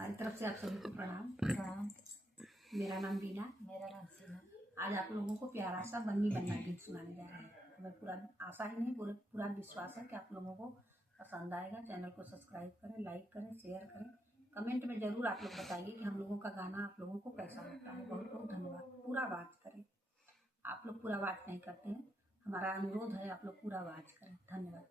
हमारी तरफ से आप सभी को प्रणाम। प्रणाम। मेरा नाम बीना। मेरा नाम सीमा। आज आप लोगों को प्यारा सा बन्नी बन्ना गीत सुनाने जा रहे हैं। हमें पूरा आशा ही नहीं पूरा विश्वास है कि आप लोगों को पसंद आएगा। चैनल को सब्सक्राइब करें, लाइक करें, शेयर करें। कमेंट में ज़रूर आप लोग बताइए कि हम लोगों का गाना आप लोगों को कैसा लगता है। बहुत बहुत धन्यवाद। पूरा वाच करें। आप लोग पूरा वाच नहीं करते हैं, हमारा अनुरोध है आप लोग पूरा वाच करें। धन्यवाद।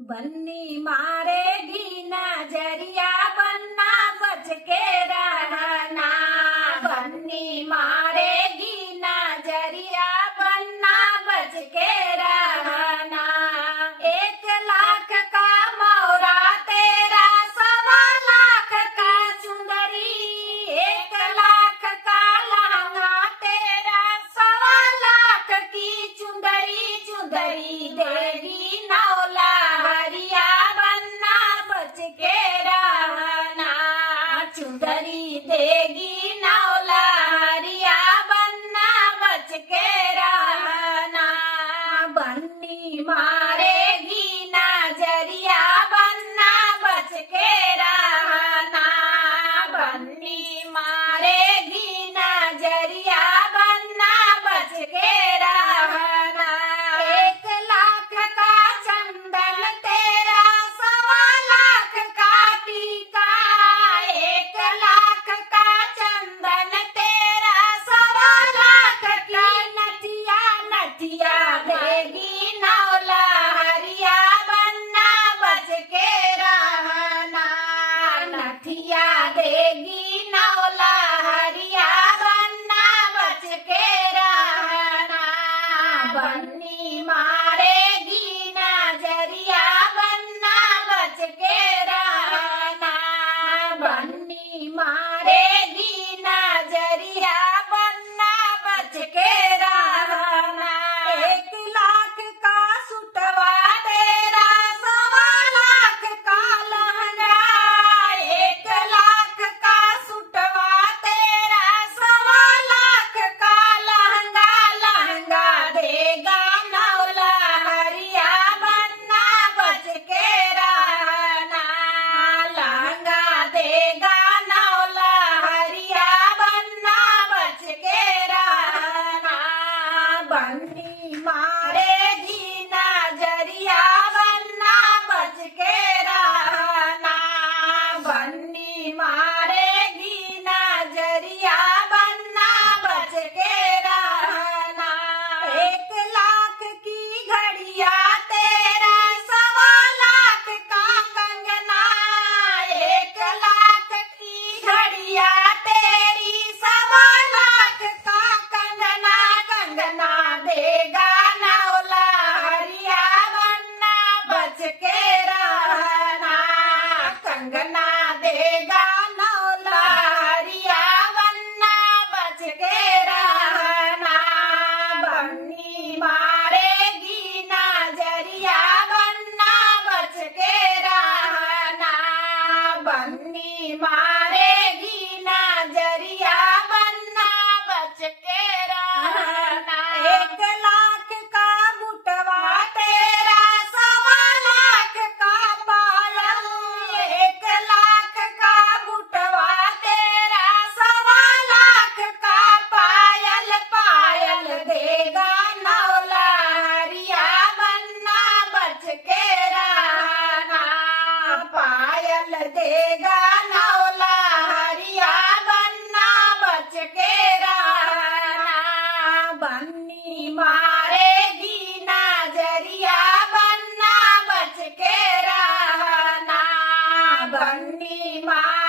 बन्नी मारेगी नजरिया, बन्ना बच के रहना। बन्नी मारेगी नजरिया, बन्ना बच के रहना। 1 लाख का मौरा तेरा, 1.25 लाख का चुंदरी। 1 लाख का लहंगा तेरा, 1.25 लाख की चुंदरी। चुंदरी देगी नौला हरिया, बन्ना बच के रहना। चुंदरी देगी नौला हरिया, बन्ना बच के रहना। बन्नी मारेगी नजरिया, बन्ना बच के रहना। बन्नी मारेगी नजरिया, बन्ना बच के रहना। 1 लाख का चंदन तेरा, 1.25 लाख का टीका। 1 लाख का चंदन तेरा, 1.25 लाख की नथिया। नथिया देगी नौला हरिया, बन्ना बच के रहना। नथिया देगी नौला हरिया, बन्ना बच के रहना। बन्नी मारेगी नजरिया, बन्ना बच के रहना। बन्नी मारेगी नजरिया, बन्ना बच के रहना। 1 लाख का सुटवा तेरा, 1.25 लाख का लहंगा। 1 लाख का सुटवा तेरा, 1.25 लाख का लहंगा। लहंगा देगा नौला हरिया, बन्ना बच के रहना। लहंगा देगा नौला हरिया, बन्ना बच के रहना। बन्नी मारेगी नजरिया, बन्ना बच के रहना। बन्नी मारेगी नजरिया, बन्ना बच के रहना। 1 लाख की घड़िया तेरा, 1.25 लाख का कंगना। 1 लाख की घड़िया तेरी, 1.25 लाख का कंगना। कंगना देगा नौला हरिया, बन्ना बच के रहना। कंगना देगा नौला हरिया, बन्ना बच के रहना। बन्नी मारेगी नजरिया, बन्ना बच के रहना। बन्नी मारेगी नजरिया, बन्ना बच के रहना। 1 लाख का बुटवा तेरा, 1.25 लाख का पायल। 1 लाख का बुटवा तेरा, 1.25 लाख का पायल। पायल देगा नौला हरिया, बन्ना बच के रहना। पायल देगा नौला हरिया, बन्ना बच के रहना। बन्नी मारेगी नजरिया, बन्ना बच के रहना। बन्नी मार